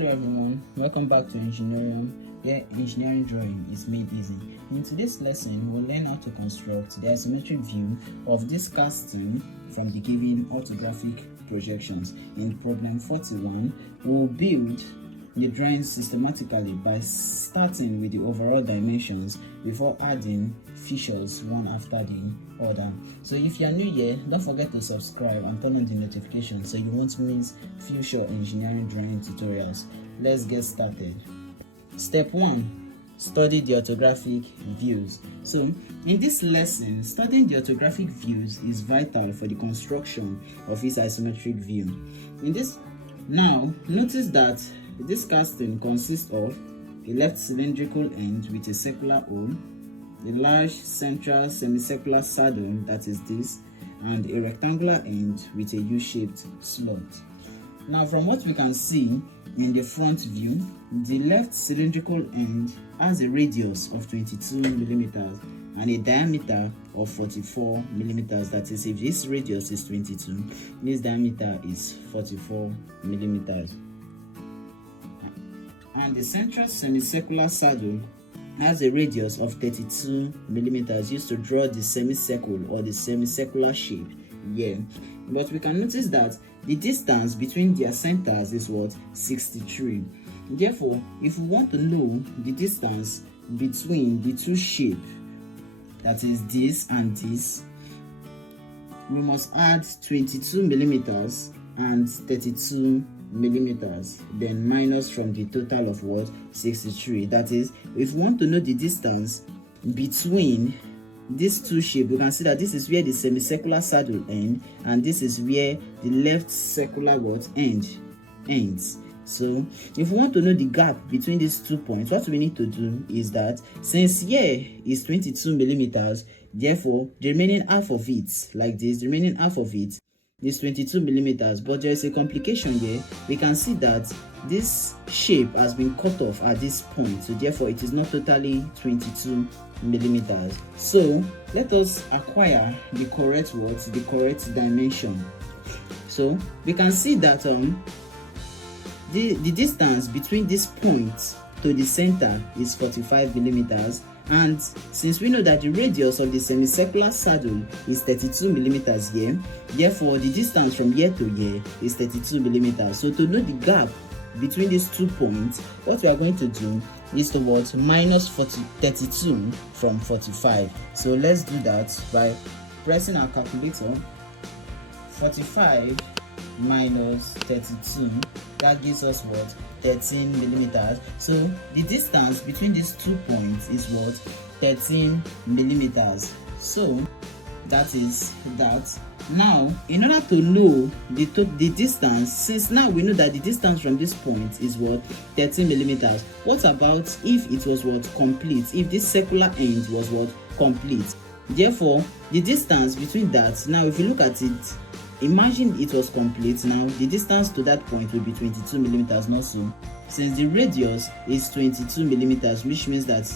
Hello everyone, welcome back to Enginorium, where engineering drawing is made easy. In today's lesson, we'll learn how to construct the isometric view of this casting from the given orthographic projections. In problem 41, we'll build the drawing systematically by starting with the overall dimensions before adding features one after the other. So if you're new here, don't forget to subscribe and turn on the notifications so you won't miss future engineering drawing tutorials. Let's get started. Step 1. Study the orthographic views. So in this lesson, studying the orthographic views is vital for the construction of its isometric view. Now notice that this casting consists of a left cylindrical end with a circular hole, a large central semicircular saddle, that is this, and a rectangular end with a U-shaped slot. Now from what we can see in the front view, the left cylindrical end has a radius of 22 millimeters and a diameter of 44 millimeters. That is, if this radius is 22, this diameter is 44 millimeters. And the central semicircular saddle has a radius of 32 millimeters used to draw the semicircle or the semicircular shape here. But we can notice that the distance between their centers is what? 63. Therefore, if we want to know the distance between the two shapes, that is this and this, we must add 22 millimeters and 32 millimeters, then minus from the total of what? 63. That is, if we want to know the distance between these two shapes, we can see that this is where the semicircular saddle ends and this is where the left circular what ends. So if we want to know the gap between these 2 points, what we need to do is that since here is 22 millimeters, therefore the remaining half of it, like this, the remaining half of it is 22 millimeters. But there is a complication here. We can see that this shape has been cut off at this point, so therefore it is not totally 22 millimeters. So let us acquire the correct dimension. So we can see that the distance between this point to the center is 45 millimeters, and since we know that the radius of the semicircular saddle is 32 millimeters here, therefore the distance from here to here is 32 millimeters. So to know the gap between these 2 points, what we are going to do is to minus 32 from 45. So let's do that by pressing our calculator. 45 minus 32, that gives us what? 13 millimeters. So the distance between these 2 points is what? 13 millimeters. So that is that. Now in order to know the distance, since now we know that the distance from this point is what? 13 millimeters. What about if it was what? Complete. If this circular end was what? Complete. Therefore the distance between that, now if you look at it, imagine it was complete. Now the distance to that point will be 22 millimeters, not so, since the radius is 22 millimeters, which means that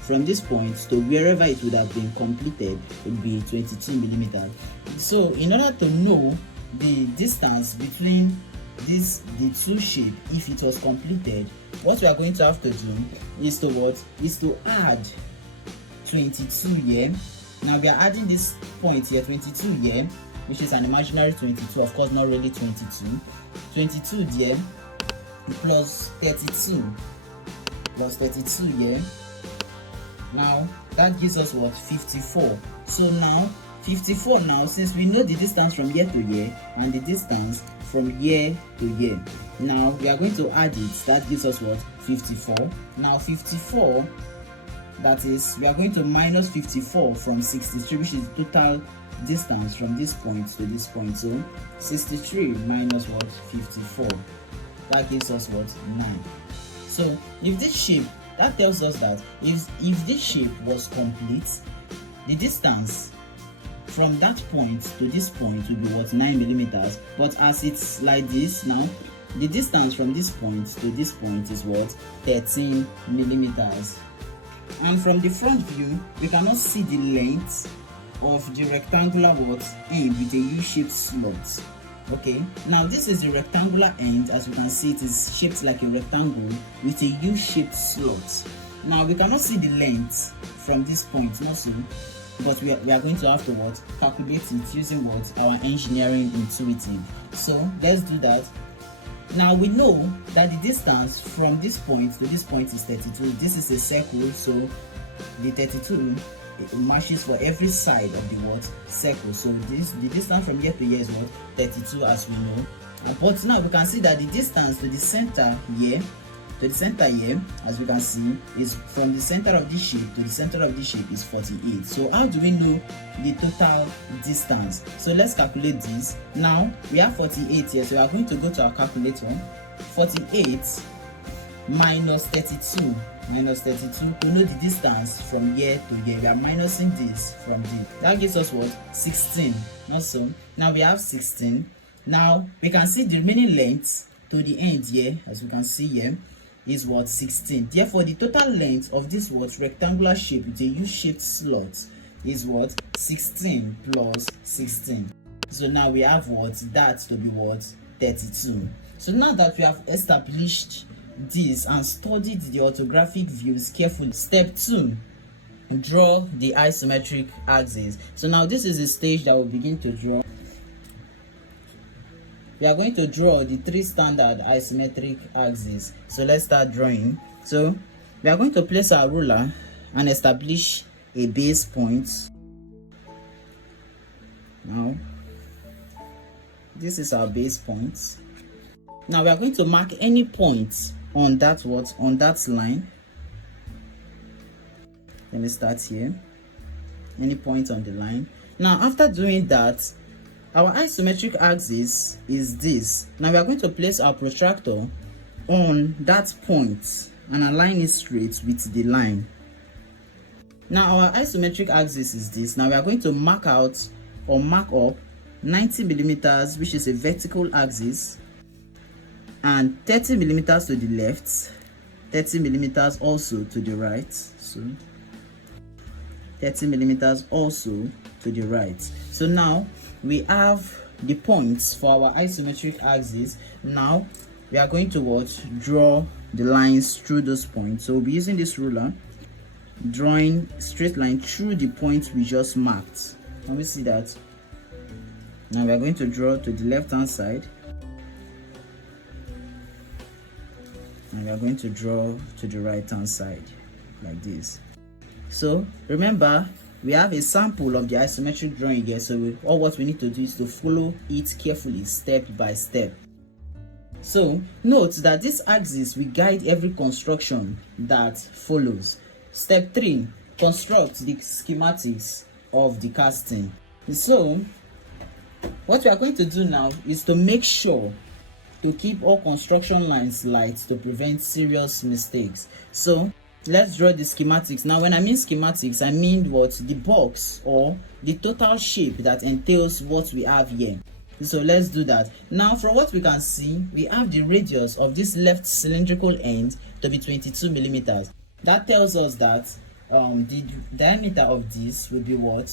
from this point to wherever it would have been completed would be 22 millimeters. So in order to know the distance between the two shapes, if it was completed, what we are going to have to do is to add 22 here. Now we are adding this point here, 22 here, which is an imaginary 22, of course not really 22. 22 there plus 32 here. Now that gives us what? 54. So now 54, now since we know the distance from here to here and the distance from here to here, now we are going to add it. That gives us what? 54. Now 54, that is, we are going to minus 54 from 63, which is total distance from this point to this point. So 63 minus what? 54, that gives us what? 9. So if this shape, that tells us that if this shape was complete, the distance from that point to this point will be what? 9 millimeters. But as it's like this now, the distance from this point to this point is what? 13 millimeters. And from the front view, we cannot see the length of the rectangular end with a U-shaped slot. Okay, now this is the rectangular end. As you can see, it is shaped like a rectangle with a U-shaped slot. Now we cannot see the length from this point, not so, but we are going to have to what, calculate it using what, our engineering intuitive. So let's do that. Now we know that the distance from this point to this point is 32. This is a circle, so the 32 it matches for every side of the what, circle. So the distance from here to here is what, 32, as we know. But now we can see that the distance to the center here, as we can see, is from the center of this shape to the center of this shape is 48. So how do we know the total distance? So let's calculate this. Now we have 48 here, so we are going to go to our calculator. 48 minus 32 to know the distance from here to here. We are minusing this from this. That gives us what, 16. Not so. Now we have 16. Now we can see the remaining length to the end here, as we can see here, is what, 16. Therefore the total length of this what, rectangular shape with a U-shaped slot is what, 16 plus 16. So now we have what, that to be what, 32. So now that we have established this and studied the orthographic views carefully, step 2, draw the isometric axis. So now this is the stage that we'll begin to draw. We are going to draw the 3 standard isometric axes. So let's start drawing. So we are going to place our ruler and establish a base point. Now this is our base point. Now we are going to mark any point on that what, on that line. Let me start here. Any point on the line. Now after doing that, our isometric axis is this. Now we are going to place our protractor on that point and align it straight with the line. Now our isometric axis is this. Now we are going to mark out or mark up 90 millimeters, which is a vertical axis, and 30 millimeters to the left, 30 millimeters also to the right. So 30 millimeters also to the right. So now we have the points for our isometric axis. Now we are going to what, draw the lines through those points. So we'll be using this ruler, drawing straight line through the points we just marked. Can we see that? Now we are going to draw to the left hand side, and we are going to draw to the right hand side like this. So remember, we have a sample of the isometric drawing here, so all what we need to do is to follow it carefully, step by step. So note that this axis will guide every construction that follows. Step 3, construct the schematics of the casting. So what we are going to do now is to make sure to keep all construction lines light to prevent serious mistakes. So let's draw the schematics. Now when I mean schematics, I mean what, the box or the total shape that entails what we have here. So let's do that. Now from what we can see, we have the radius of this left cylindrical end to be 22 millimeters. That tells us that the diameter of this will be what,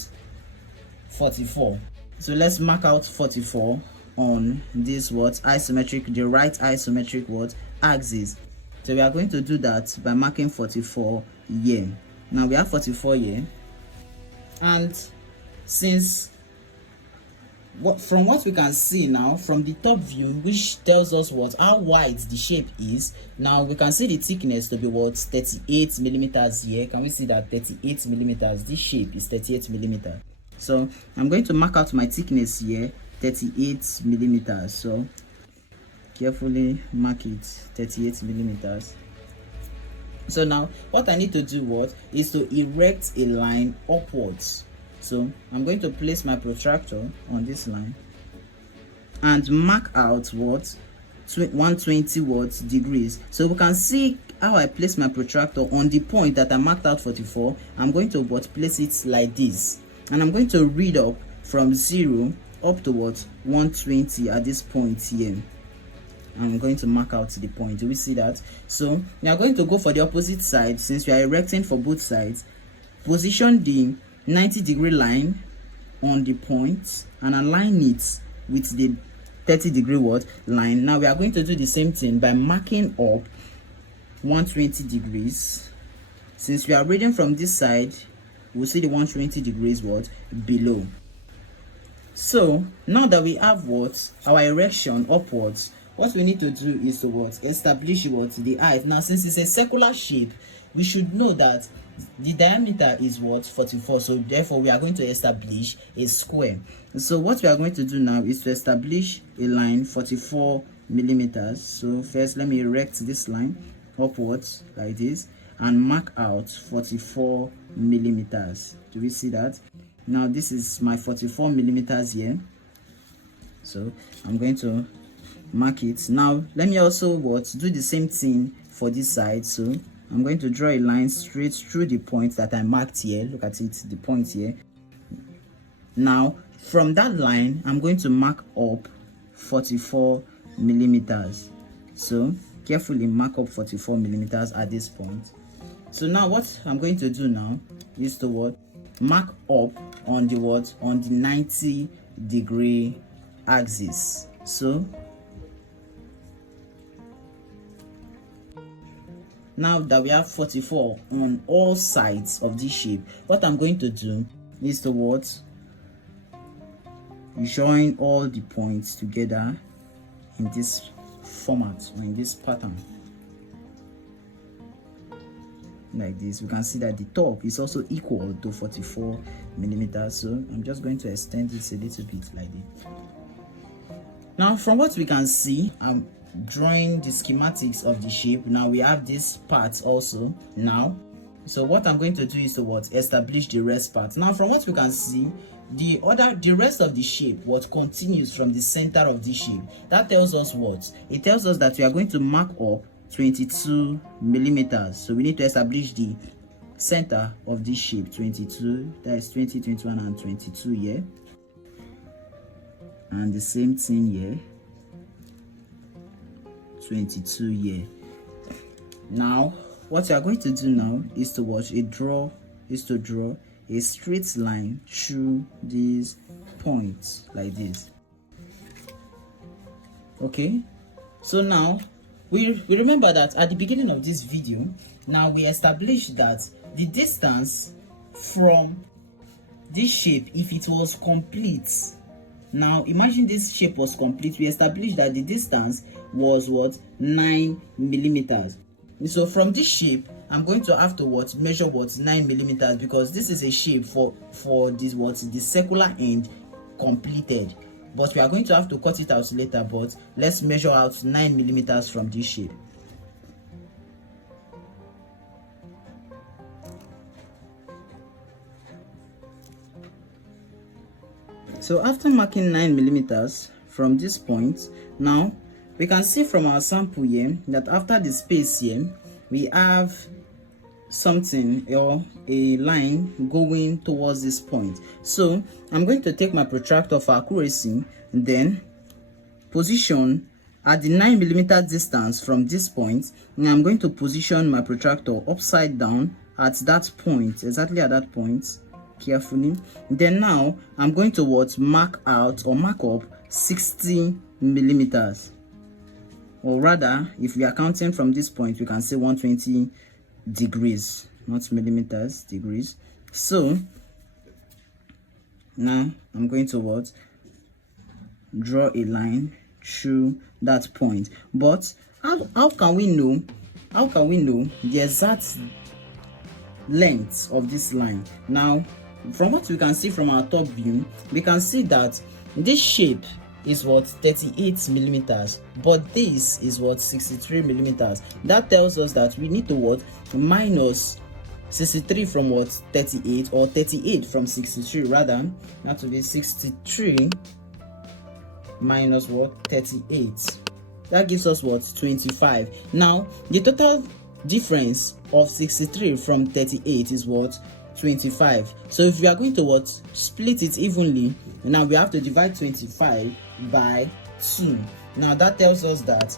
44. So let's mark out 44 on this what, isometric, the right isometric what, axis. So we are going to do that by marking 44 here. Now we have 44 here, and since from what we can see now from the top view, which tells us what, how wide the shape is, now we can see the thickness to be what, 38 millimeters here. Can we see that? 38 millimeters. This shape is 38 millimeters. So I'm going to mark out my thickness here, 38 millimeters. So carefully mark it, 38 millimeters. So now what I need to do what is to erect a line upwards. So I'm going to place my protractor on this line and mark out what, 120 degrees. So we can see how I place my protractor on the point that I marked out 44. I'm going to what, place it like this, and I'm going to read up from 0 up to what, 120 at this point here. I'm going to mark out the point. Do we see that? So we are going to go for the opposite side. Since we are erecting for both sides, position the 90-degree line on the point and align it with the 30-degree what line. Now we are going to do the same thing by marking up 120 degrees. Since we are reading from this side, we'll see the 120 degrees what below. So now that we have what our erection upwards, what we need to do is to what establish what the height. Now since it's a circular shape, we should know that the diameter is what 44, so therefore we are going to establish a square. So what we are going to do now is to establish a line 44 millimeters. So first let me erect this line upwards like this and mark out 44 millimeters. Do we see that? Now this is my 44 millimeters here, so I'm going to mark it. Now let me also what do the same thing for this side. So I'm going to draw a line straight through the point that I marked here. Look at it, the point here. Now from that line I'm going to mark up 44 millimeters. So carefully mark up 44 millimeters at this point. So now what I'm going to do now is to what mark up on the what on the 90-degree axis. So now that we have 44 on all sides of this shape, what I'm going to do is to what join all the points together in this format or in this pattern like this. We can see that the top is also equal to 44 millimeters, so I'm just going to extend it a little bit like this. Now from what we can see, I'm drawing the schematics of the shape. Now we have this part also now, so what I'm going to do is to what establish the rest part. Now from what we can see, the rest of the shape what continues from the center of the shape. That tells us what? It tells us that we are going to mark up 22 millimeters. So we need to establish the center of this shape 22, that is 20, 21 and 22 here, and the same thing here 22 here. Now what you are going to do now is to draw a straight line through these points like this. Okay, so now we remember that at the beginning of this video, now we established that the distance from this shape, if it was complete, now imagine this shape was complete, we established that the distance was what 9 millimeters. So from this shape I'm going to have to what measure what 9 millimeters, because this is a shape for this what the circular end completed, but we are going to have to cut it out later. But let's measure out 9 millimeters from this shape. So after marking 9 millimeters from this point, now we can see from our sample here that after the space here we have something or a line going towards this point. So I'm going to take my protractor for accuracy, then position at the 9 millimeter distance from this point, and I'm going to position my protractor upside down at that point, exactly at that point, carefully. Then now I'm going to what mark out or mark up 60 millimeters, or rather if we are counting from this point we can say 120 degrees, not millimeters, degrees. So now I'm going to what draw a line through that point. But how can we know the exact length of this line? Now from what we can see from our top view, we can see that this shape is what 38 millimeters, but this is what 63 millimeters. That tells us that we need to what minus 63 from what 38, or 38 from 63 rather. That will be 63 minus what 38. That gives us what 25. Now the total difference of 63 from 38 is what 25. So if we are going to what split it evenly, now we have to divide 25 by 2. Now that tells us that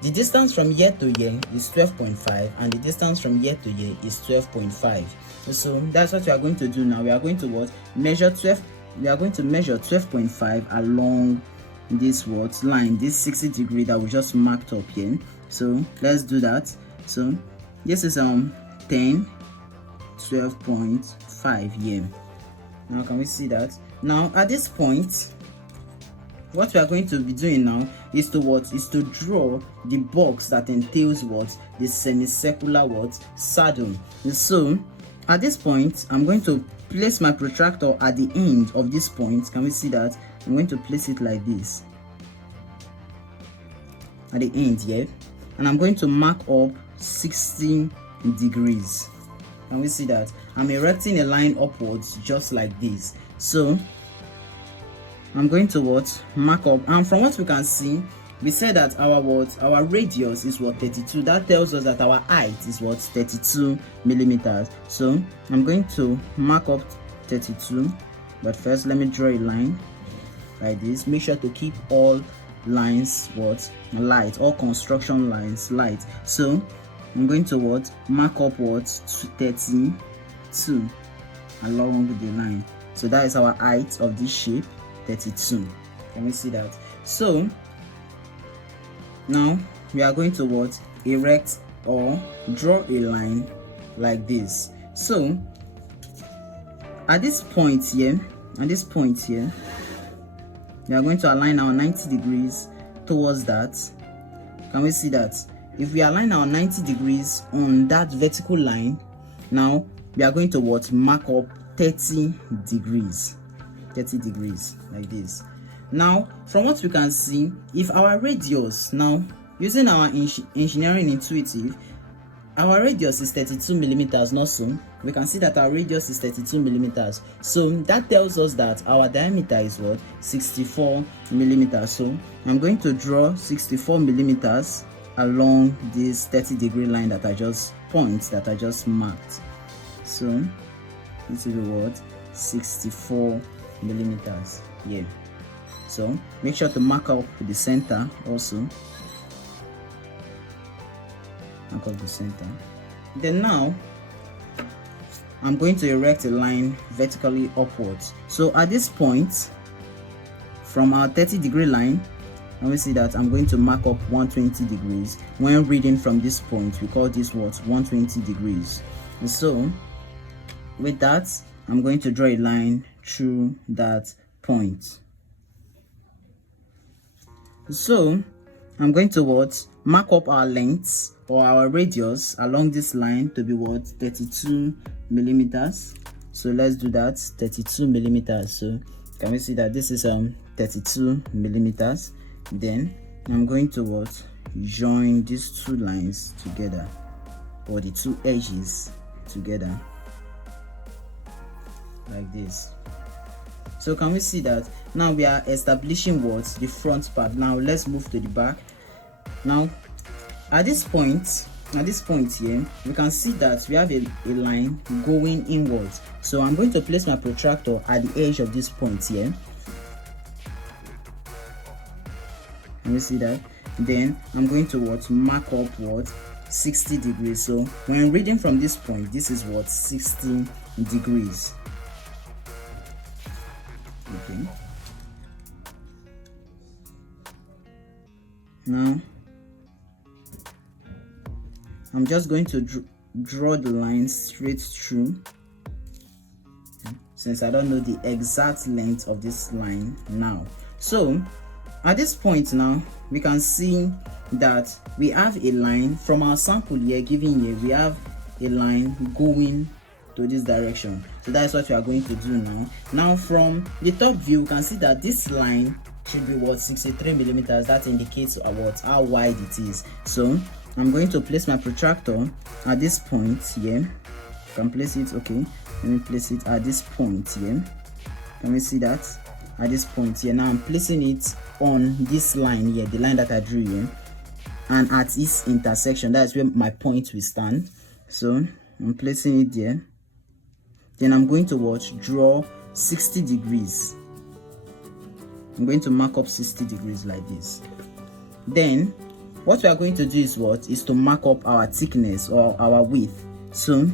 the distance from here to here is 12.5 and the distance from here to here is 12.5. So that's what we are going to do now. We are going to what measure 12. We are going to measure 12.5 along this what line, this 60 degree that we just marked up here. So let's do that. So this is 10 12.5 here. Now can we see that? Now at this point, what we are going to be doing now is to draw the box that entails what the semicircular what saddle. So at this point, I'm going to place my protractor at the end of this point. Can we see that? I'm going to place it like this at the end here, and I'm going to mark up 60 degrees. Can we see that? I'm erecting a line upwards just like this. So I'm going to mark up, and from what we can see, we said that our radius is 32. That tells us that our height is 32 millimeters. So I'm going to mark up 32, but first let me draw a line like this. Make sure to keep all lines light, all construction lines light. So I'm going to mark up 32 along with the line. So that is our height of this shape, 32. Can we see that? So now we are going to erect or draw a line like this. So at this point here, we are going to align our 90 degrees towards that. Can we see that? If we align our 90 degrees on that vertical line, now we are going to mark up 30 degrees like this. Now from what we can see, if our radius, now using our engineering intuitive, our radius is 32 millimeters. Not so we can see that our radius is 32 millimeters. So that tells us that our diameter is 64 millimeters. So I'm going to draw 64 millimeters along this 30 degree line that I just marked. So this is the 64 millimeters here. So make sure to mark up the center also. Mark up the center. Then now I'm going to erect a line vertically upwards. So at this point, from our 30 degree line, and we see that I'm going to mark up 120 degrees. When reading from this point, we call this 120 degrees. And so with that, I'm going to draw a line through that point. So I'm going to mark up our lengths or our radius along this line to be 32 millimeters. So let's do that, 32 millimeters. So can we see that this is 32 millimeters? Then I'm going to join these two lines together, or the two edges together like this. So can we see that now we are establishing the front part. Now let's move to the back. Now at this point here, we can see that we have a line going inwards. So I'm going to place my protractor at the edge of this point here. Can you see that? Then I'm going to mark up 60 degrees. So when reading from this point, this is 60 degrees. Okay. Now I'm just going to draw the line straight through, since I don't know the exact length of this line now. So at this point now, we can see that we have a line from our sample here given here. We have a line going to this direction. So that's what we are going to do now. Now from the top view, you can see that this line should be 63 millimeters. That indicates how wide it is. So I'm going to place my protractor at this point here. You can place it, okay, let me place it at this point here. Can we see that? At this point here. Now I'm placing it on this line here, the line that I drew here, and at its intersection, that's where my point will stand. So I'm placing it there. Then I'm going to draw 60 degrees. I'm going to mark up 60 degrees like this. Then what we are going to do is to mark up our thickness or our width. So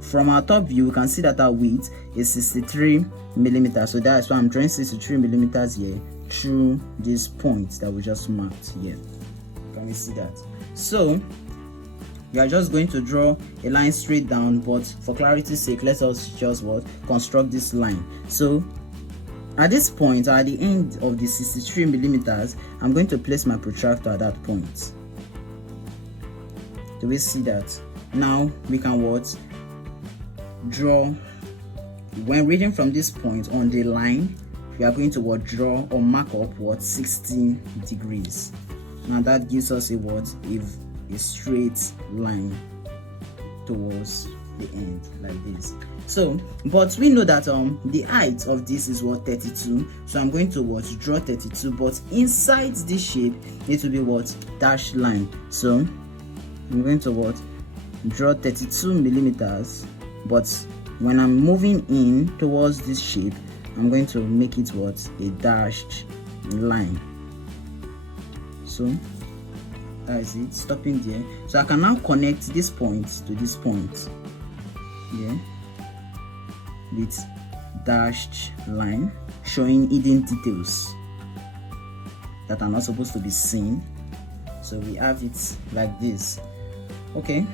from our top view, we can see that our width is 63 millimeters. So that's why I'm drawing 63 millimeters here. through this point that we just marked here. Can we see that? So we are just going to draw a line straight down, but for clarity's sake, let us just construct this line. So at this point, at the end of the 63 millimeters, I'm going to place my protractor at that point. Do we see that? Now we can draw. When reading from this point on the line, we are going to draw or mark up 16 degrees. Now that gives us a straight line towards the end like this. So, but we know that the height of this is 32. So I'm going to draw 32, but inside this shape it will be dashed line. So I'm going to draw 32 millimeters, but when I'm moving in towards this shape, I'm going to make it a dashed line. So that is it, stopping there. So I can now connect this point to this point here with dashed line, showing hidden details that are not supposed to be seen. So we have it like this. Okay,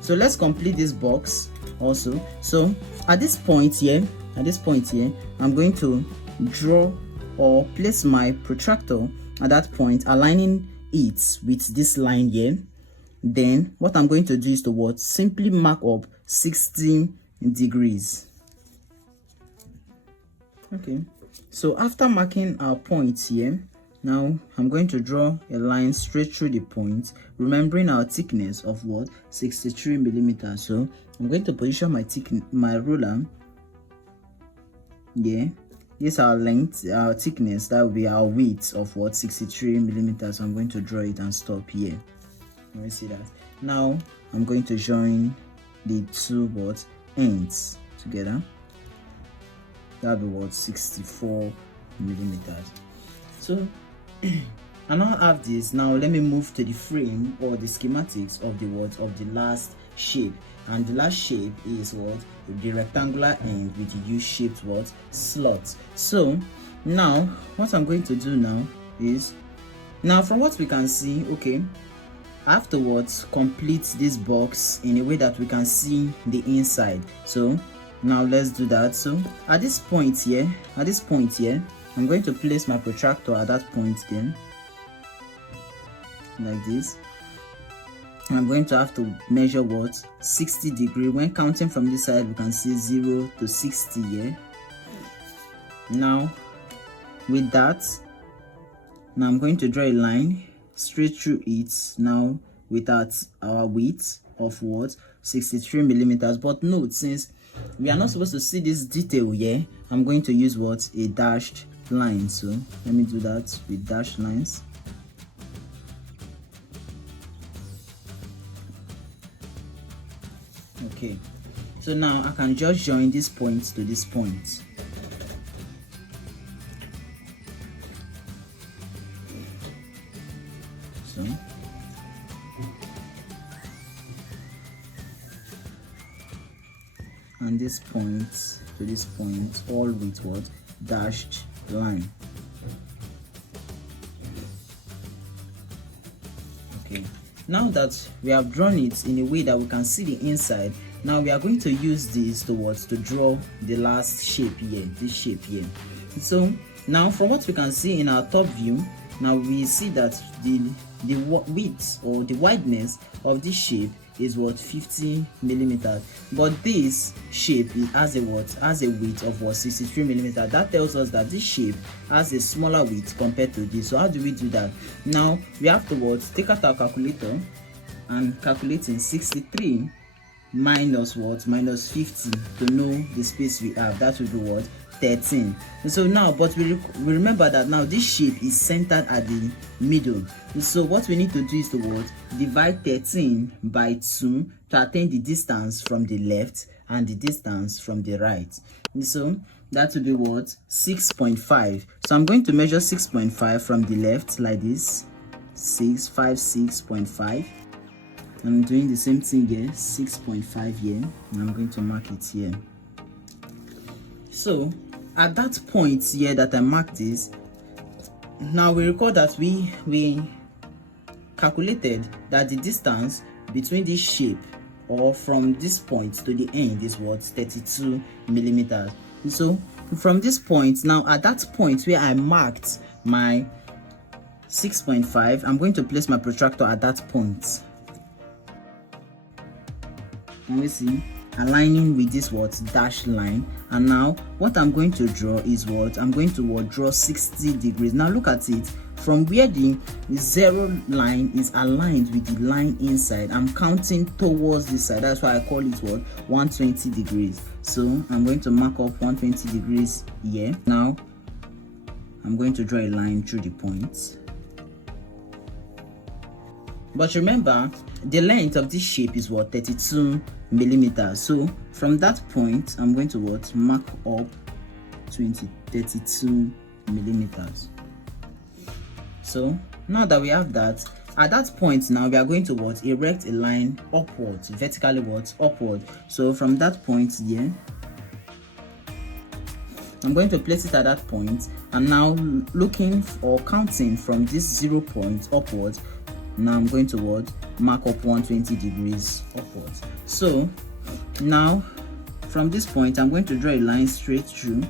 so let's complete this box also. So at this point here, I'm going to draw or place my protractor at that point, aligning it with this line here. Then what I'm going to do is to simply mark up 16 degrees. Okay, so after marking our points here, now I'm going to draw a line straight through the point, remembering our thickness of 63 millimeters. So I'm going to position my ruler here. This is our length, our thickness, that will be our width of 63 millimeters. So I'm going to draw it and stop here. Let me see that. Now I'm going to join the two ends together. That will be 64 millimeters. So I now have this. Now let me move to the frame or the schematics of the last shape. And the last shape is the rectangular end with the U-shaped slot. So now what I'm going to do now is, now from what we can see, okay, afterwards complete this box in a way that we can see the inside. So now let's do that. So at this point here, I'm going to place my protractor at that point there, like this. I'm going to have to measure 60 degrees. When counting from this side, we can see 0 to 60 here. Now with that, now I'm going to draw a line straight through it now without our width of 63 millimeters. But note, since we are not supposed to see this detail here, I'm going to use a dashed line. So let me do that with dashed lines. Okay, so now I can just join this point to this point. So and this point to this point, all with dashed line. Okay, now that we have drawn it in a way that we can see the inside, now we are going to use this to draw the last shape here, this shape here. So now from what we can see in our top view, now we see that the width or the wideness of this shape is 50 millimeters, but this shape has a width of 63 millimeters. That tells us that this shape has a smaller width compared to this. So how do we do that? Now we have to take out our calculator and calculating 63 minus minus 50 to know the space we have. That will be 13. So now, but we remember that now this shape is centered at the middle. So what we need to do is to divide 13 by 2 to attain the distance from the left and the distance from the right. So that will be 6.5. So I'm going to measure 6.5 from the left like this. 6.5. I'm doing the same thing here, 6.5 here, and I'm going to mark it here. So at that point here that I marked this, now we recall that we calculated that the distance between this shape, or from this point to the end, is what? 32 millimeters. So from this point, now at that point where I marked my 6.5, I'm going to place my protractor at that point. Can we see? Aligning with this what? Dashed line. And now what I'm going to draw is what? I'm going to draw 60 degrees. Now look at it. From where the zero line is aligned with the line inside, I'm counting towards this side. That's why I call it what? 120 degrees. So I'm going to mark up 120 degrees here. Now I'm going to draw a line through the point. But remember, the length of this shape is what? 32 millimeters. So from that point, I'm going to what? Mark up 32 millimeters. So now that we have that, at that point now we are going to what? Erect a line upwards, vertically what? Upward. So from that point here, I'm going to place it at that point, and now looking or counting from this 0 point upwards, now I'm going to what? Mark up 120 degrees upwards. So now from this point, I'm going to draw a line straight through.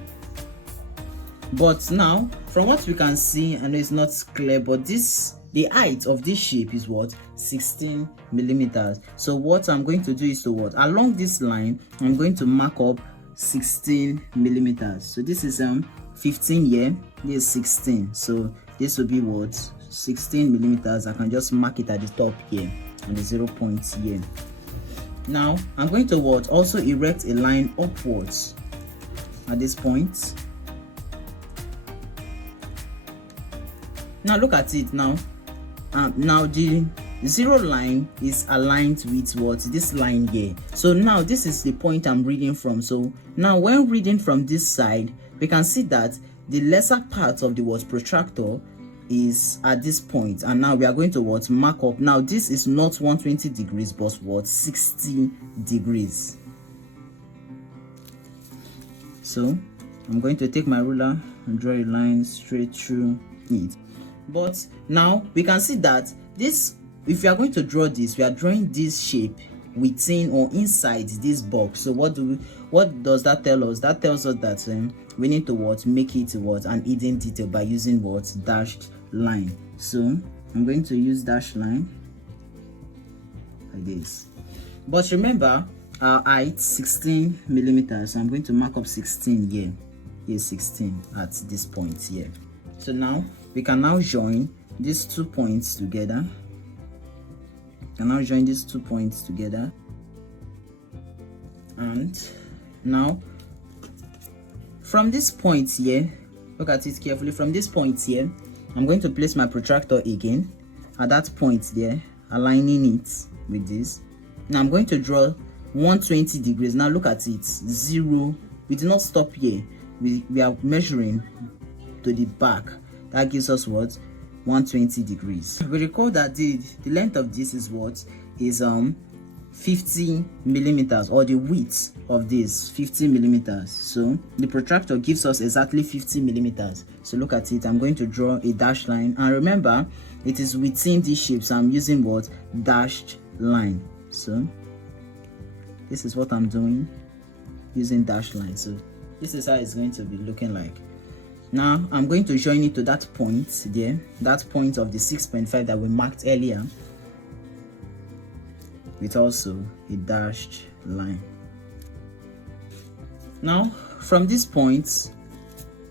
But now from what we can see, I know it's not clear, but the height of this shape is what? 16 millimeters. So what I'm going to do is to what? Along this line, I'm going to mark up 16 millimeters. So this is 15 here, this is 16. So this will be what? 16 millimeters. I can just mark it at the top here and the 0 point here. Now I'm going to what? Also erect a line upwards at this point. Now look at it now. Now the 0 line is aligned with what? This line here. So now this is the point I'm reading from. So now when reading from this side, we can see that the lesser part of the what? Protractor is at this point, and now we are going to what? Mark up. Now this is not 120 degrees but what? 60 degrees. So I'm going to take my ruler and draw a line straight through it. But now we can see that this, if we are going to draw this, we are drawing this shape within or inside this box. So what does that tell us? That tells us that we need to what? Make it what? An hidden detail by using what? Dashed line. So I'm going to use dashed line like this. But remember, our height 16 millimeters. So I'm going to mark up 16 here. Here's 16 at this point here. So now we can now join these 2 points together. And now from this point here, look at it carefully. From this point here, I'm going to place my protractor again at that point there, aligning it with this. Now I'm going to draw 120 degrees. Now look at it, 0. We did not stop here. We are measuring to the back. That gives us what? 120 degrees. We recall that the length of this is what? Is 50 millimeters, or the width of this 50 millimeters. So the protractor gives us exactly 50 millimeters. So look at it. I'm going to draw a dashed line, and remember it is within this shape, so I'm using what? Dashed line. So this is what I'm doing, using dashed line. So this is how it's going to be looking like. Now I'm going to join it to that point there, that point of the 6.5 that we marked earlier, with also a dashed line. Now from this point,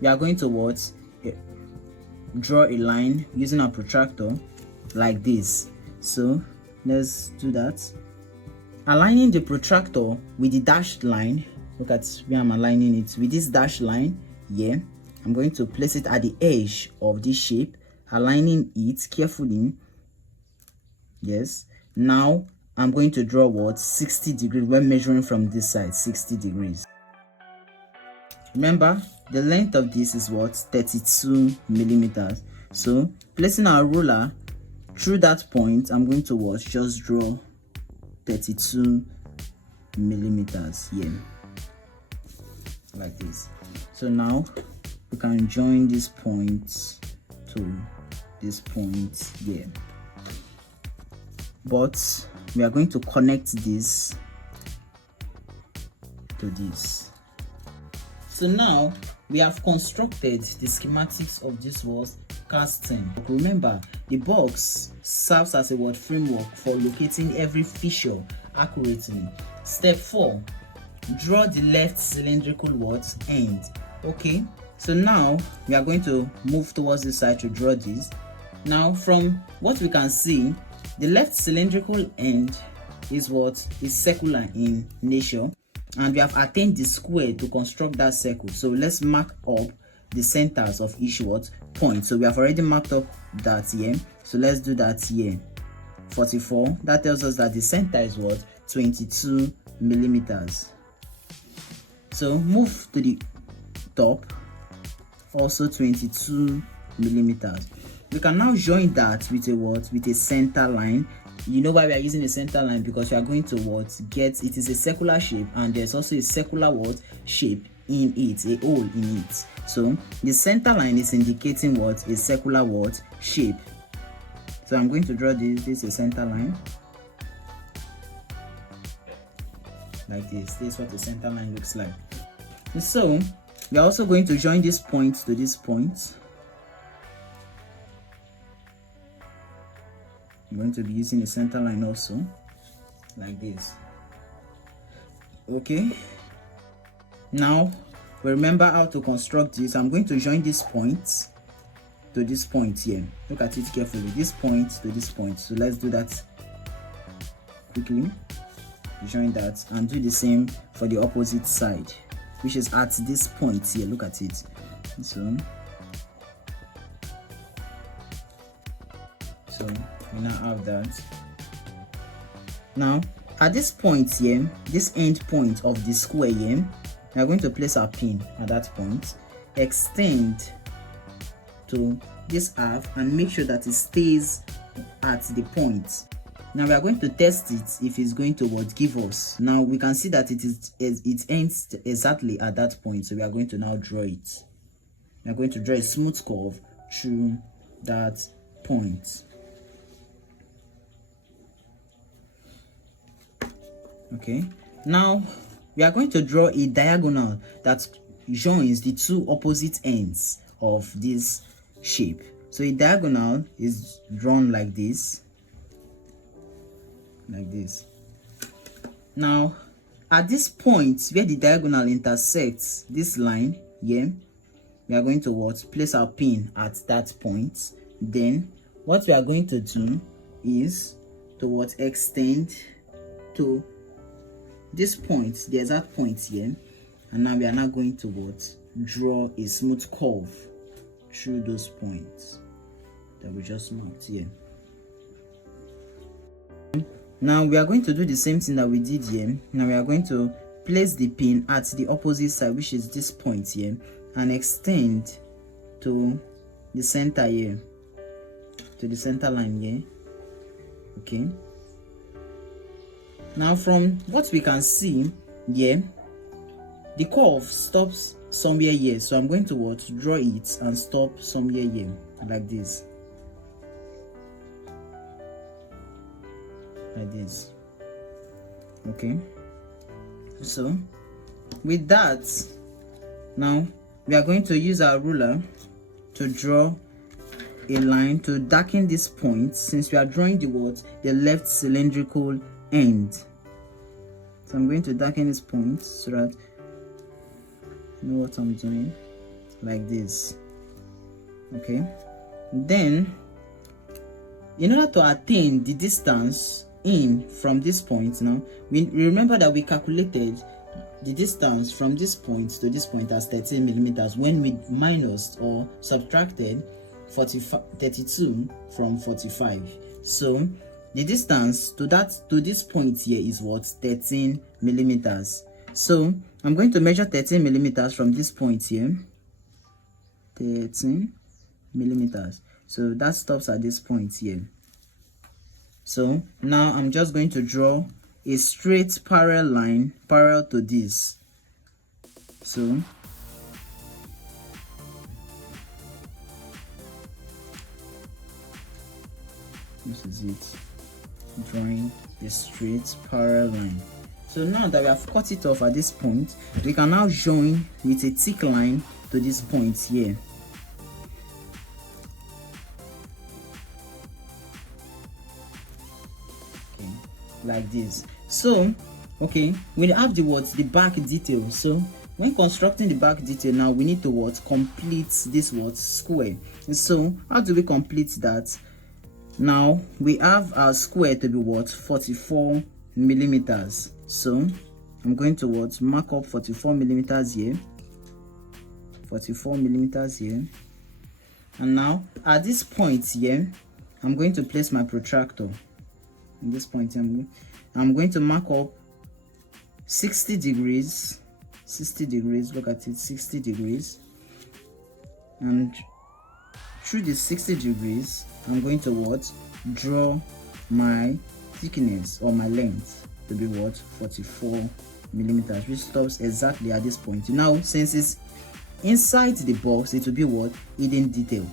we are going to what? Draw a line using our protractor like this. So let's do that. Aligning the protractor with the dashed line. Look at where I'm aligning it with this dashed line here. I'm going to place it at the edge of this shape, aligning it carefully. Yes. Now I'm going to draw what? 60 degrees when measuring from this side, 60 degrees. Remember, the length of this is what? 32 millimeters. So placing our ruler through that point, I'm going to what? Just draw 32 millimeters here, like this. So now we can join these points to this point here, but we are going to connect this to this. So now we have constructed the schematics of this was casting. Remember, the box serves as a word framework for locating every fissure accurately. Step 4, draw the left cylindrical words end. Okay, so now we are going to move towards this side to draw this. Now from what we can see, the left cylindrical end is what is circular in nature, and we have attained the square to construct that circle. So let's mark up the centers of each word point. So we have already marked up that here, so let's do that here. 44, that tells us that the center is what, 22 millimeters. So move to the top, also 22 millimeters. We can now join that with a what, with a center line. You know why we are using a center line? Because we are going to what, get, it is a circular shape, and there's also a circular what shape in it, a hole in it. So the center line is indicating what, a circular what shape. So I'm going to draw this is a center line like this. This is what the center line looks like. And so we are also going to join this point to this point. I'm going to be using a center line also like this. Okay, now we remember how to construct this. I'm going to join this point to this point here. Look at it carefully, this point to this point. So let's do that quickly. Join that and do the same for the opposite side, which is at this point here. Look at it. So we now have that. Now at this point here, this end point of the square here, we are going to place our pin at that point, extend to this half and make sure that it stays at the point. Now we are going to test it if it's going to what give us. Now we can see that it ends exactly at that point, so we are going to now draw it. We are going to draw a smooth curve through that point. Okay, now we are going to draw a diagonal that joins the two opposite ends of this shape. So a diagonal is drawn like this, Now at this point where the diagonal intersects this line here, we are going to what, place our pin at that point. Then what we are going to do is to what, extend to this point, the exact point here, and now we are now going to what, draw a smooth curve through those points that we just marked here. Now we are going to do the same thing that we did here. Now we are going to place the pin at the opposite side, which is this point here, and extend to the center here, to the center line here. Okay, now from what we can see here, the curve stops somewhere here, so I'm going to what, draw it and stop somewhere here like this, Okay, so with that, now we are going to use our ruler to draw a line to darken this point, since we are drawing the left cylindrical end. So I'm going to darken this point so that you know what I'm doing, like this. Okay, then in order to attain the distance in from this point, now we remember that we calculated the distance from this point to this point as 13 millimeters when we minus or subtracted 32 from 45. So the distance to this point here is what, 13 millimeters. So I'm going to measure 13 millimeters from this point here, 13 millimeters. So that stops at this point here. So now I'm just going to draw a straight parallel line parallel to this. So This is it. Drawing a straight parallel line. So now that we have cut it off at this point, we can now join with a thick line to this point here. Okay, like this. So okay, we have the back detail. So when constructing the back detail, now we need to complete this square. And so how do we complete that? Now we have our square to be 44 millimeters. So I'm going to mark up 44 millimeters here, 44 millimeters here. And now at this point here, I'm going to place my protractor. At this point I'm going to mark up 60 degrees, 60 degrees, look at it, 60 degrees. And through the 60 degrees, I'm going to draw my thickness or my length to be 44 millimeters, which stops exactly at this point. Now, since it's inside the box, it will be hidden detail.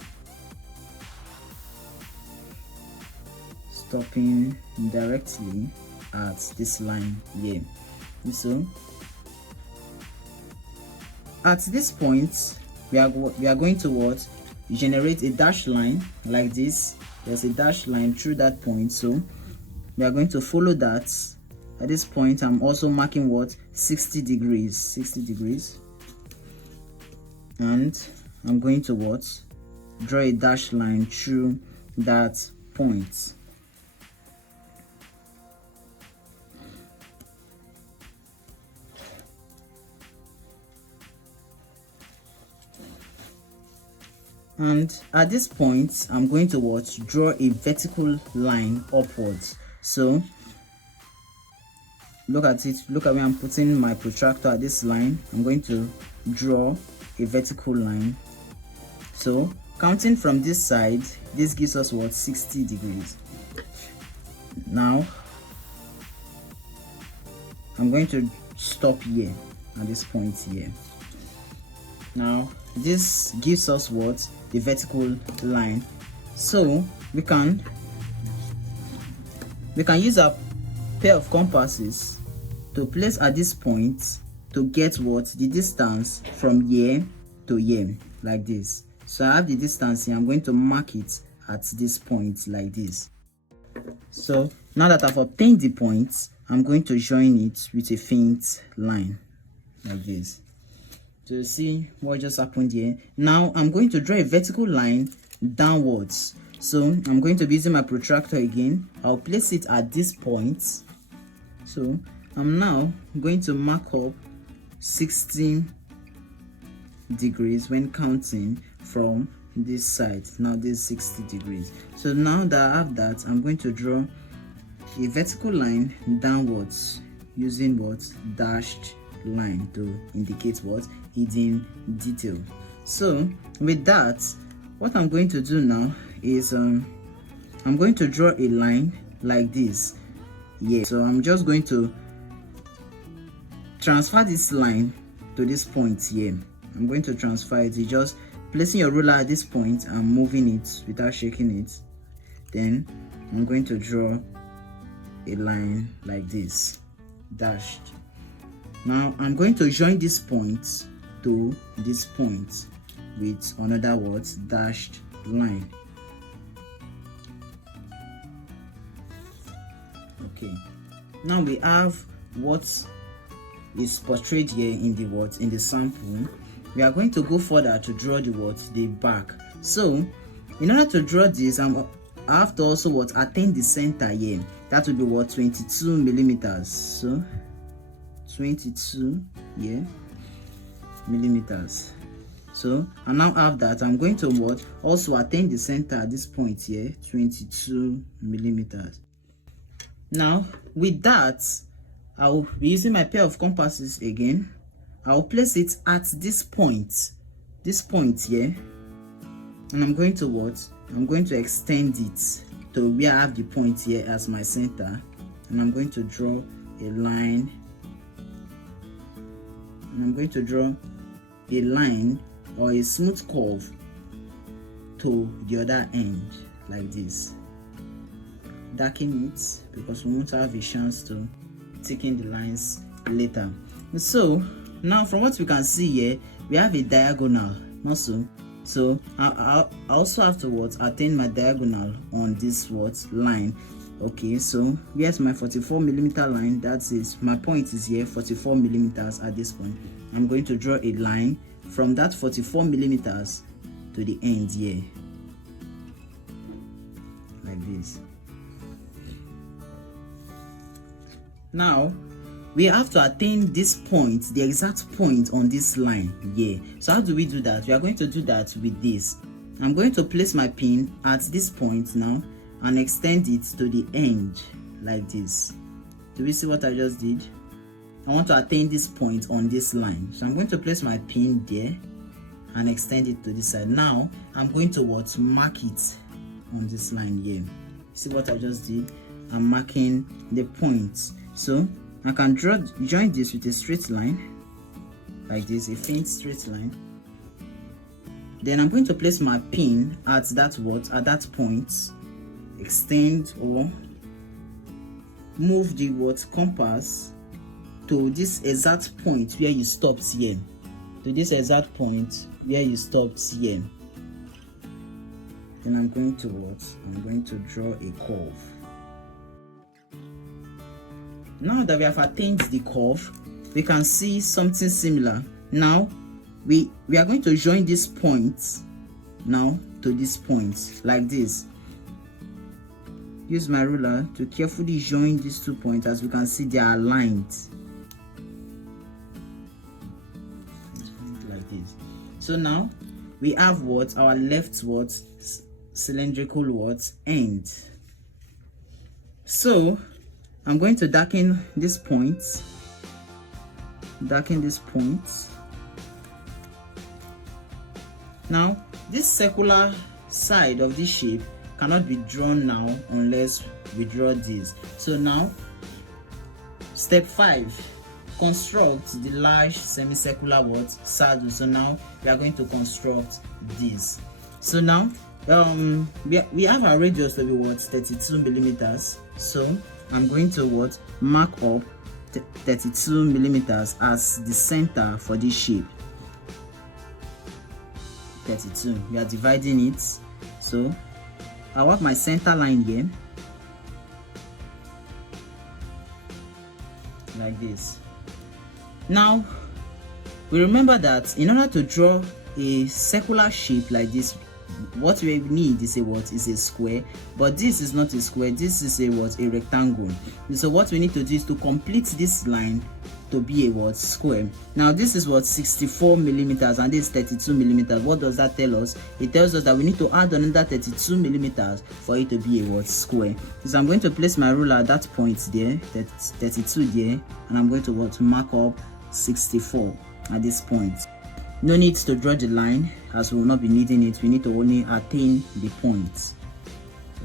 Stopping directly at this line here. So at this point, we are going to generate a dashed line like this. There's a dashed line through that point, so we are going to follow that. At this point, I'm also marking 60 degrees, 60 degrees, and I'm going to draw a dashed line through that point. And at this point, I'm going to draw a vertical line upwards. So look at it, look at where I'm putting my protractor at this line. I'm going to draw a vertical line. So counting from this side, this gives us 60 degrees. Now I'm going to stop here at this point here. Now this gives us the vertical line. So we can use a pair of compasses to place at this point to get the distance from here to here, like this. So I have the distance here. I'm going to mark it at this point like this. So now that I've obtained the point, I'm going to join it with a faint line like this. To see what just happened here. Now I'm going to draw a vertical line downwards. So I'm going to be using my protractor again. I'll place it at this point. So I'm now going to mark up 60 degrees when counting from this side. Now this is 60 degrees. So now that I have that, I'm going to draw a vertical line downwards using dashed line to indicate hidden detail. So with that, what I'm going to do now is I'm going to draw a line like this. Yeah, so I'm just going to transfer this line to this point here. I'm going to transfer it. You're just placing your ruler at this point and moving it without shaking it. Then I'm going to draw a line like this, dashed. Now I'm going to join this point to this point with another dashed line. Okay, now we have what is portrayed here in the sample. We are going to go further to draw the back. So in order to draw this, I have to also attain the center here. That will be 22 millimeters. So 22 millimeters. So I now have that. I'm going to also attain the center at this point here, 22 millimeters. Now with that, I'll be using my pair of compasses again. I'll place it at this point here, and I'm going to extend it to where I have the point here as my center, and I'm going to draw a line. And I'm going to draw a line or a smooth curve to the other end like this. darken it because we want to have a chance to thicken the lines later. So now from what we can see here, we have a diagonal, not so I also have to attain my diagonal on this line. Okay, so here's my 44 millimeter line. That is, my point is here 44 millimeters at this point. I'm going to draw a line from that 44 millimeters to the end here, like this. Now we have to attain this point, the exact point on this line here. So how do we do that? We are going to do that with this. I'm going to place my pin at this point now and extend it to the end like this. Do we see what I just did? I want to attain this point on this line, so I'm going to place my pin there and extend it to this side. Now I'm going to mark it on this line here. See what I just did? I'm marking the points. So I can join this with a straight line like this, a faint straight line. Then I'm going to place my pin at that point, extend or move the compass to this exact point where you stopped here. To this exact point where you stopped here. Then I'm going to draw a curve. Now that we have attained the curve, we can see something similar. Now we are going to join this point now to this point like this. Use my ruler to carefully join these 2 points. As we can see, they are aligned like this. So now we have our left cylindrical end. So I'm going to darken this point. Now this circular side of this shape cannot be drawn now unless we draw this. So now step 5, construct the large semicircular saddle. So now we are going to construct this. So now we have our radius to be 32 millimeters. So I'm going to mark up 32 millimeters as the center for this shape. 32. We are dividing it. So I want my center line here like this. Now we remember that in order to draw a circular shape like this, what we need is a square, but this is not a square, this is a rectangle. So what we need to do is to complete this line to be a square. Now this is 64 millimeters and this is 32 millimeters. What does that tell us? It tells us that we need to add another 32 millimeters for it to be a square. So I'm going to place my ruler at that point there, 32 there, and I'm going to mark up 64 at this point. No need to draw the line as we will not be needing it. We need to only attain the points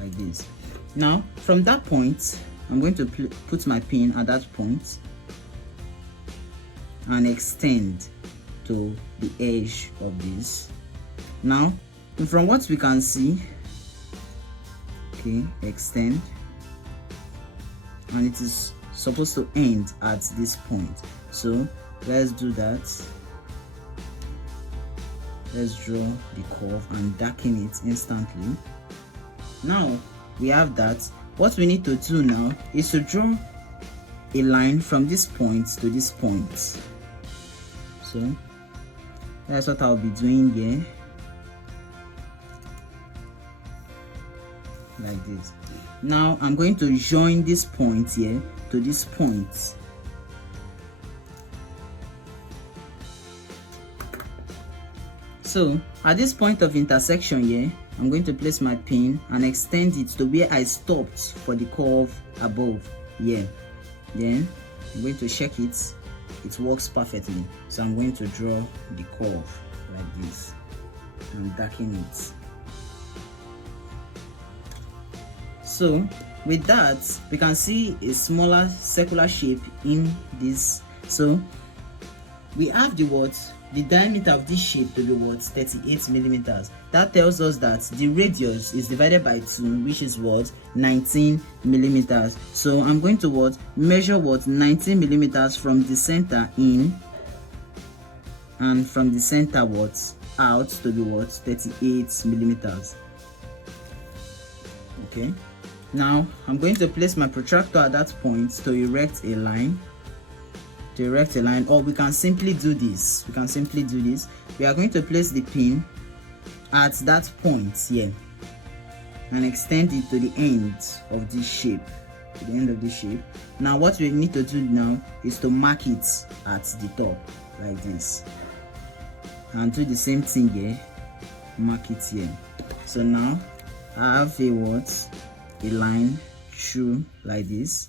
like this. Now from that point, I'm going to put my pin at that point and extend to the edge of this. Now from what we can see, okay, extend, and it is supposed to end at this point. So let's do that. Let's draw the curve and darken it instantly. Now we have that. What we need to do now is to draw a line from this point to this point. So that's what I'll be doing here, like this. Now I'm going to join this point here to this point. So at this point of intersection here, I'm going to place my pin and extend it to where I stopped for the curve above here. Then I'm going to check it. It works perfectly. So I'm going to draw the curve like this and darken it. So with that, we can see a smaller circular shape in this. So we have the the diameter of this shape to be what? 38 millimeters. That tells us that the radius is divided by 2, which is what? 19 millimeters. So I'm going to what? Measure what? 19 millimeters from the center in and from the center what? Out to be what? 38 millimeters. Okay. Now I'm going to place my protractor at that point to erect a line. Or we can simply do this. We are going to place the pin at that point here and extend it to the end of this shape. Now what we need to do now is to mark it at the top like this, and do the same thing here. Mark it here. So now I have a line through like this,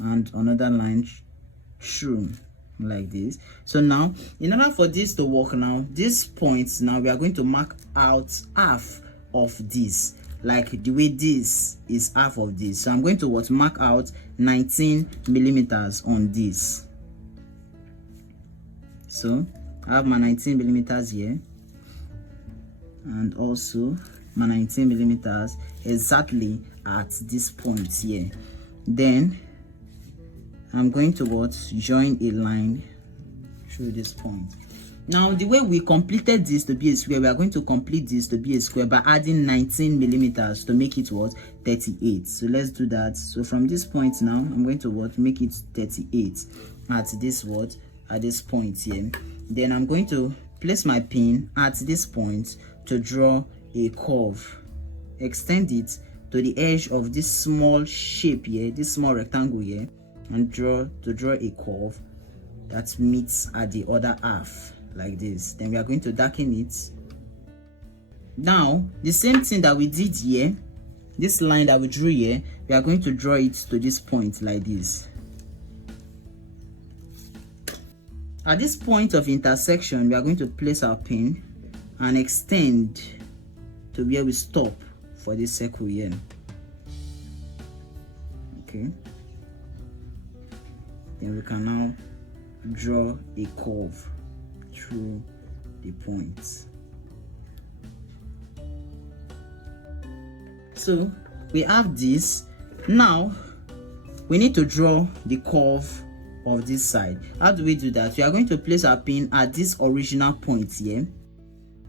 and another line through like this. So now in order for this to work, now these points, now we are going to mark out half of this, like the way this is half of this. So I'm going to mark out 19 millimeters on this. So I have my 19 millimeters here, and also my 19 millimeters exactly at this point here. Then I'm going to join a line through this point. Now the way we completed this to be a square, we are going to complete this to be a square by adding 19 millimeters to make it 38. So let's do that. So from this point now, I'm going to make it 38 at this at this point here. Then I'm going to place my pin at this point to draw a curve. Extend it to the edge of this small shape here, this small rectangle here, and draw a curve that meets at the other half like this. Then we are going to darken it. Now the same thing that we did here, this line that we drew here, we are going to draw it to this point like this. At this point of intersection, we are going to place our pin and extend to where we stop for this circle here. Okay. Then we can now draw a curve through the points. So we have this. Now we need to draw the curve of this side. How do we do that? We are going to place our pin at this original point here,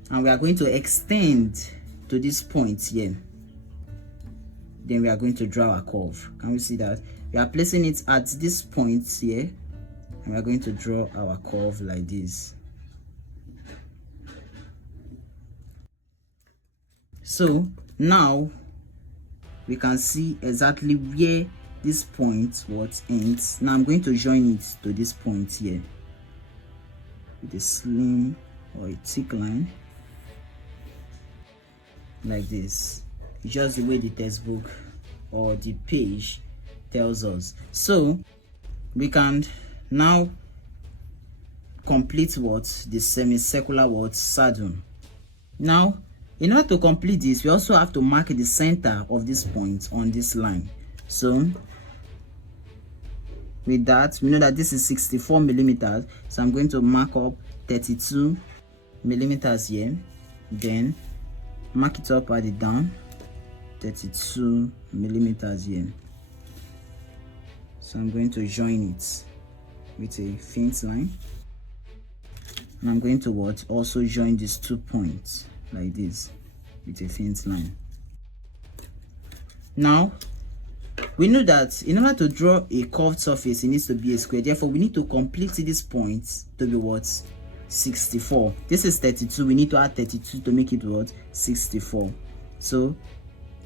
and we are going to extend to this point here. Then we are going to draw a curve. Can we see that? We are placing it at this point here, and we are going to draw our curve like this. So now we can see exactly where this point ends. Now I'm going to join it to this point here with a slim or a thick line like this, just the way the textbook or the page tells us. So we can now complete the semicircular saddle. Now in order to complete this, we also have to mark the center of this point on this line. So with that, we know that this is 64 millimeters, so I'm going to mark up 32 millimeters here, then mark it up at the down, 32 millimeters here. So I'm going to join it with a faint line, and I'm going to also join these 2 points like this with a faint line. Now we know that in order to draw a curved surface, it needs to be a square. Therefore, we need to complete this point to be 64. This is 32. We need to add 32 to make it 64. So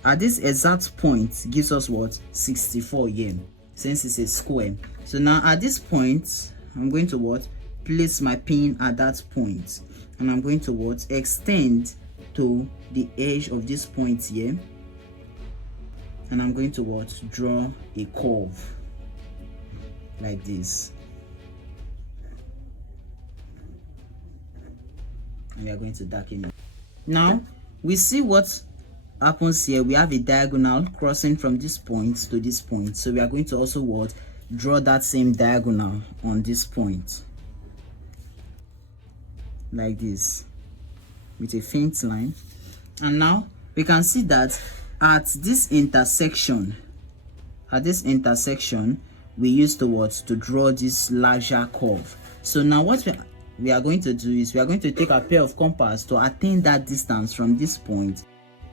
at this exact point gives us 64 here, since it's a square. So now at this point, I'm going to place my pin at that point, and I'm going to extend to the edge of this point here, and I'm going to draw a curve like this, and we are going to darken it. Now we see what happens here. We have a diagonal crossing from this point to this point, so we are going to also draw that same diagonal on this point like this with a faint line. And now we can see that at this intersection, we use the words to draw this larger curve. So now what we are going to do is we are going to take a pair of compass to attain that distance from this point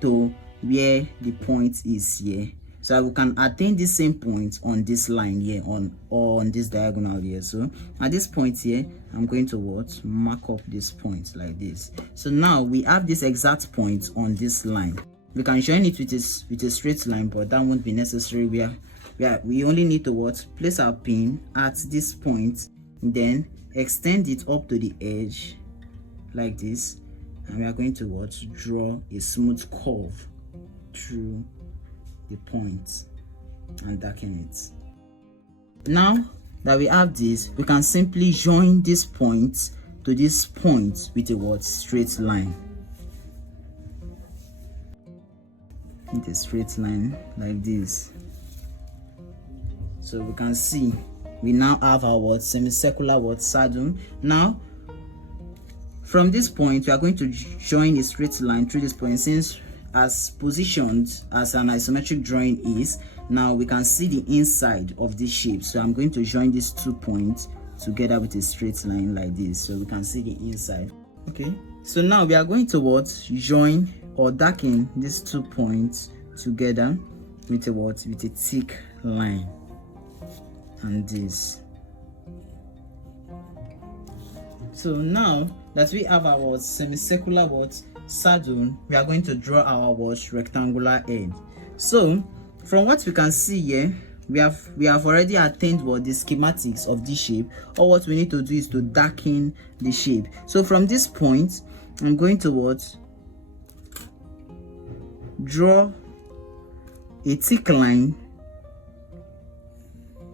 to where the point is here, so we can attain the same point on this line here, on this diagonal here. So at this point here, I'm going to mark up this point like this. So now we have this exact point on this line. We can join it with a straight line, but that won't be necessary. We only need to place our pin at this point, then extend it up to the edge like this, and we are going to draw a smooth curve through the point and darken it. Now that we have this, we can simply join this point to this point with a straight line. With a straight line like this. So we can see we now have our semicircular saddle. Now from this point, we are going to join a straight line through this point. Since as positioned as an isometric drawing is, now we can see the inside of this shape. So I'm going to join these 2 points together with a straight line like this, so we can see the inside. Okay, so now we are going to join or darken these 2 points together with a thick line, and this. So now that we have our semicircular saddle, we are going to draw our rectangular head. So from what we can see here, we have already attained the schematics of this shape. All what we need to do is to darken the shape. So from this point, I'm going to draw a thick line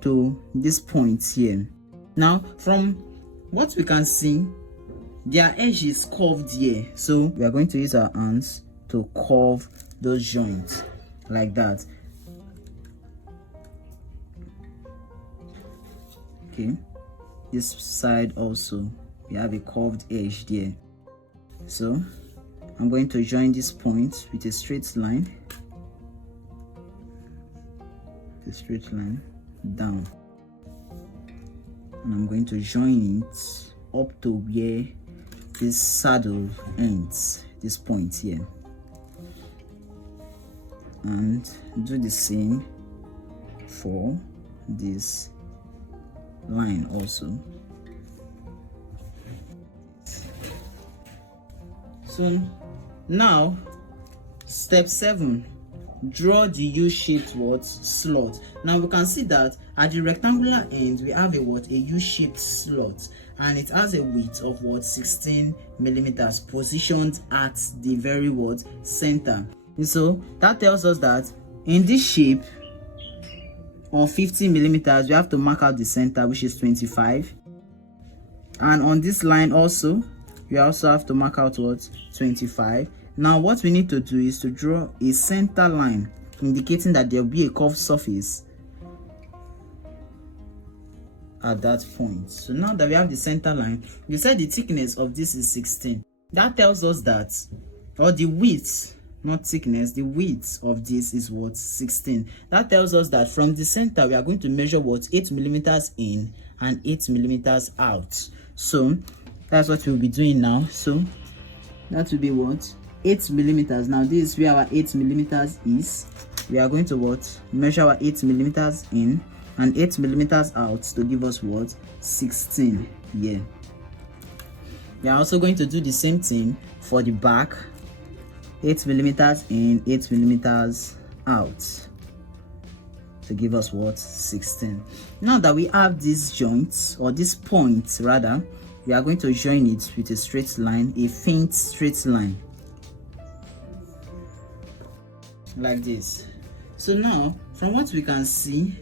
to this point here. Now from what we can see, their edge is curved here, so we are going to use our hands to curve those joints like that. Okay, this side also we have a curved edge there, so I'm going to join this point with a straight line, down, and I'm going to join it up to where this saddle ends, this point here, and do the same for this line also. So now step 7, draw the U-shaped slot. Now we can see that at the rectangular end we have a U-shaped slot, and it has a width of 16 millimeters, positioned at the very center. And so that tells us that in this shape of 15 millimeters, we have to mark out the center, which is 25, and on this line also we also have to mark out 25. Now what we need to do is to draw a center line indicating that there will be a curved surface at that point. So now that we have the center line, we said the thickness of this is 16. That tells us that, or the width, not thickness, the width of this is 16. That tells us that from the center we are going to measure 8 millimeters in and 8 millimeters out. So that's what we'll be doing now. So that will be 8 millimeters. Now this is where our 8 millimeters is. We are going to measure our 8 millimeters in and 8 millimeters out to give us 16 here. We are also going to do the same thing for the back. 8 millimeters in, 8 millimeters out to give us 16. Now that we have these joints, or these points rather, we are going to join it with a straight line, a faint straight line like this. So now from what we can see,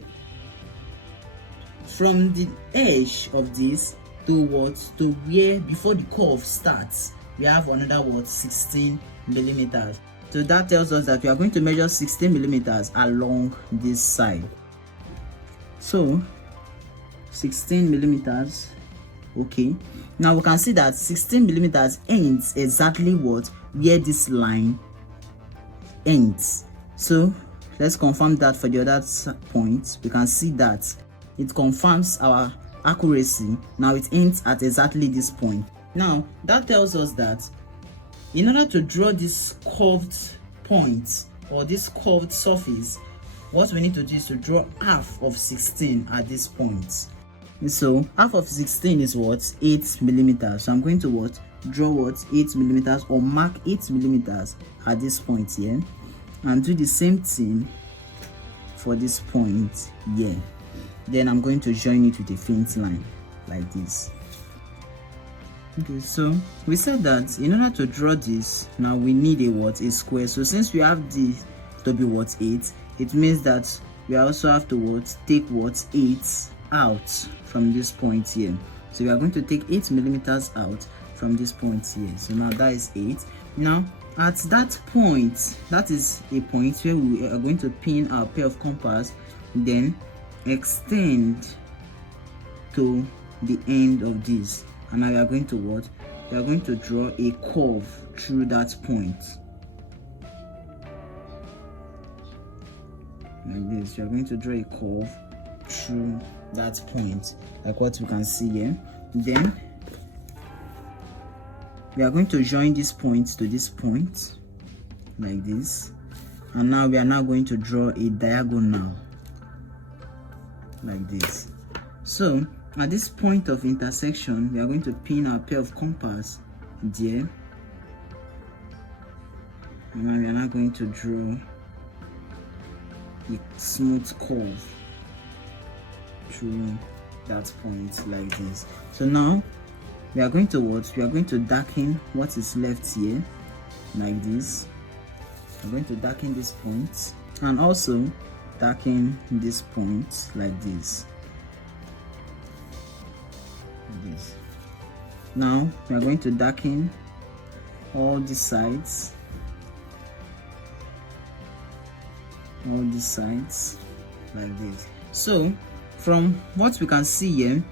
from the edge of this to where before the curve starts, we have another 16 millimeters. So that tells us that we are going to measure 16 millimeters along this side. So 16 millimeters Okay, now we can see that 16 millimeters ends exactly what where this line ends. So let's confirm that for the other points. We can see that it confirms our accuracy. Now it ends at exactly this point. Now that tells us that in order to draw this curved point or this curved surface, what we need to do is to draw half of 16 at this point. So half of 16 is what? 8 millimeters. So I'm going to what? Draw what? 8 millimeters, or mark 8 millimeters at this point here, and do the same thing for this point here. Then I'm going to join it with a faint line like this. Okay, so we said that in order to draw this, now we need a what? A square. So since we have this to be what? 8, it means that we also have to what? Take what? 8 out from this point here. So we are going to take 8 millimeters out from this point here. So now that is 8. Now at that point, that is a point where we are going to pin our pair of compass, then extend to the end of this, and now we are going to what? We are going to draw a curve through that point like this. We are going to draw a curve through that point like what we can see here. Then we are going to join this point to this point like this, and now we are now going to draw a diagonal like this. So at this point of intersection, we are going to pin our pair of compass there, and now we are now going to draw a smooth curve through that point like this. So now we are going to what? We are going to darken what is left here like this. I'm going to darken this point and also darken this point like this. Now we are going to darken all these sides, like this. So from what we can see here,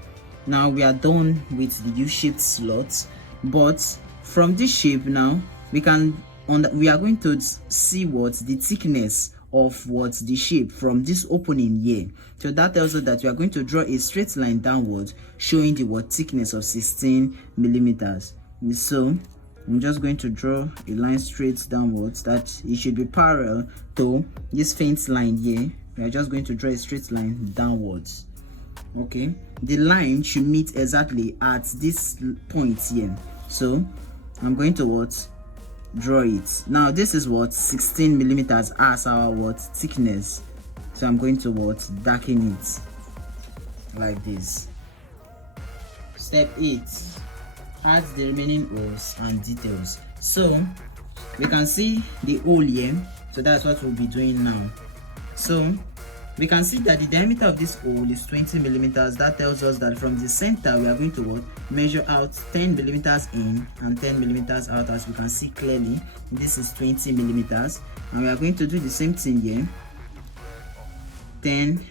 now we are done with the U-shaped slots. But from this shape now, we are going to see what the thickness of what the shape from this opening here. So that tells us that we are going to draw a straight line downwards showing the what thickness of 16 millimeters. So I'm just going to draw a line straight downwards that it should be parallel to this faint line here. We are just going to draw a straight line downwards. Okay, the line should meet exactly at this point here. So I'm going to what? Draw it. Now this is what? 16 millimeters as our what? Thickness. So I'm going to what? Darken it like this. Step 8, add the remaining holes and details. So we can see the hole here, so that's what we'll be doing now. So we can see that the diameter of this hole is 20 millimeters. That tells us that from the center we are going to measure out 10 millimeters in and 10 millimeters out. As we can see clearly, this is 20 millimeters, and we are going to do the same thing here. 10,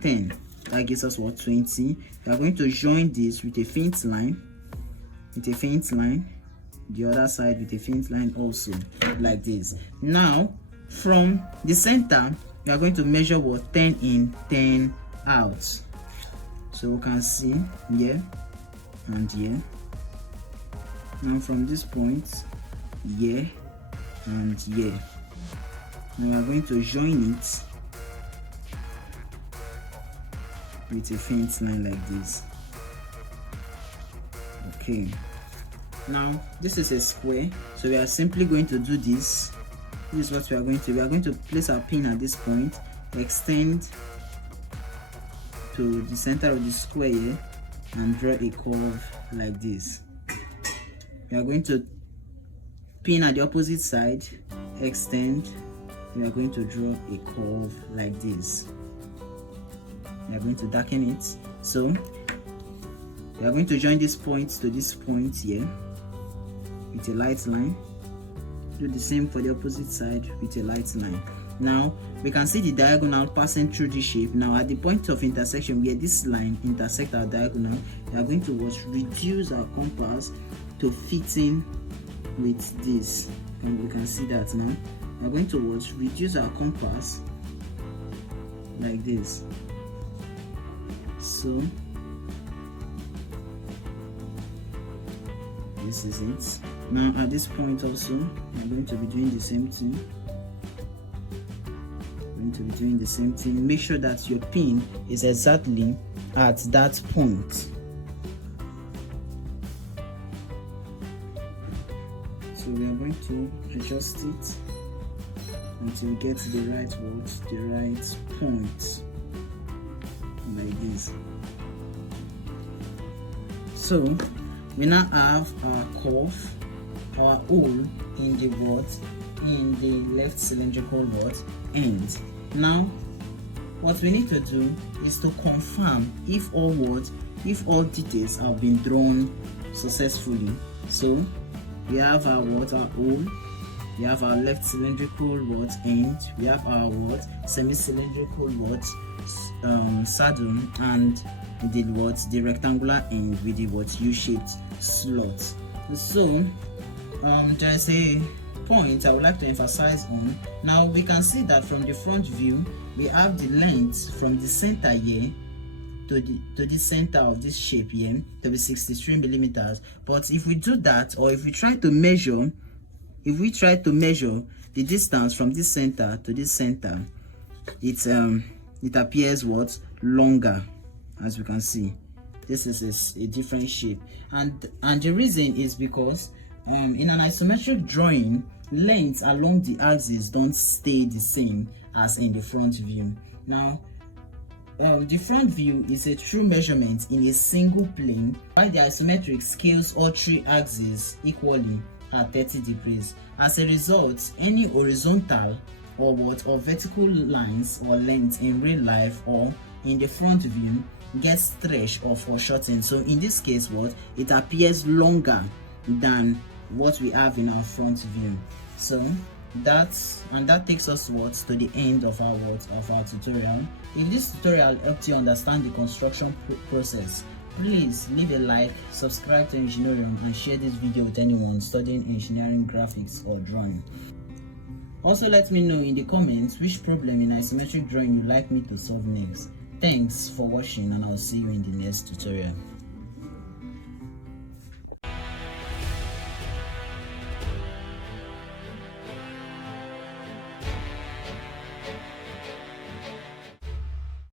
10. That gives us what? 20. We are going to join this with a faint line, the other side with a faint line also, like this. Now from the center we are going to measure what? 10 in, 10 out. So we can see here and here. Now from this point here and here, now we are going to join it with a faint line like this. Okay, now this is a square, so we are simply going to do this. This is what we are going to place our pin at this point, extend to the center of the square here, and draw a curve like this. We are going to pin at the opposite side, extend. We are going to draw a curve like this. We are going to darken it. So we are going to join this point to this point here with a light line. Do the same for the opposite side with a light line. Now we can see the diagonal passing through the shape. Now at the point of intersection where this line intersect our diagonal, we are going to reduce our compass to fit in with this, and we can see that now we are going to reduce our compass like this. So this is it. Now at this point also, I'm going to be doing the same thing. Make sure that your pin is exactly at that point. So we are going to adjust it until we get the right point, like this. So we now have our curve, our hole in the left cylindrical end. Now what we need to do is to confirm if all details have been drawn successfully. So we have our hole, we have our left cylindrical end, we have our semi-cylindrical saddle, and the rectangular end with the U-shaped slot. So there's a point I would like to emphasize on. Now we can see that from the front view we have the length from the center here to the center of this shape here to be 63 millimeters. But if we do that, or if we try to measure the distance from this center to this center, it appears longer. As we can see, this is a different shape, and the reason is because in an isometric drawing, lengths along the axis don't stay the same as in the front view. Now the front view is a true measurement in a single plane, while the isometric scales all three axes equally at 30 degrees. As a result, any horizontal or vertical lines or lengths in real life or in the front view gets stretched or foreshortened. So in this case, it appears longer than what we have in our front view. So that takes us to the end of our tutorial. If this tutorial helped you understand the construction process, please leave a like, subscribe to Enginorium, and share this video with anyone studying engineering, graphics, or drawing. Also let me know in the comments which problem in isometric drawing you'd like me to solve next. Thanks for watching, and I'll see you in the next tutorial.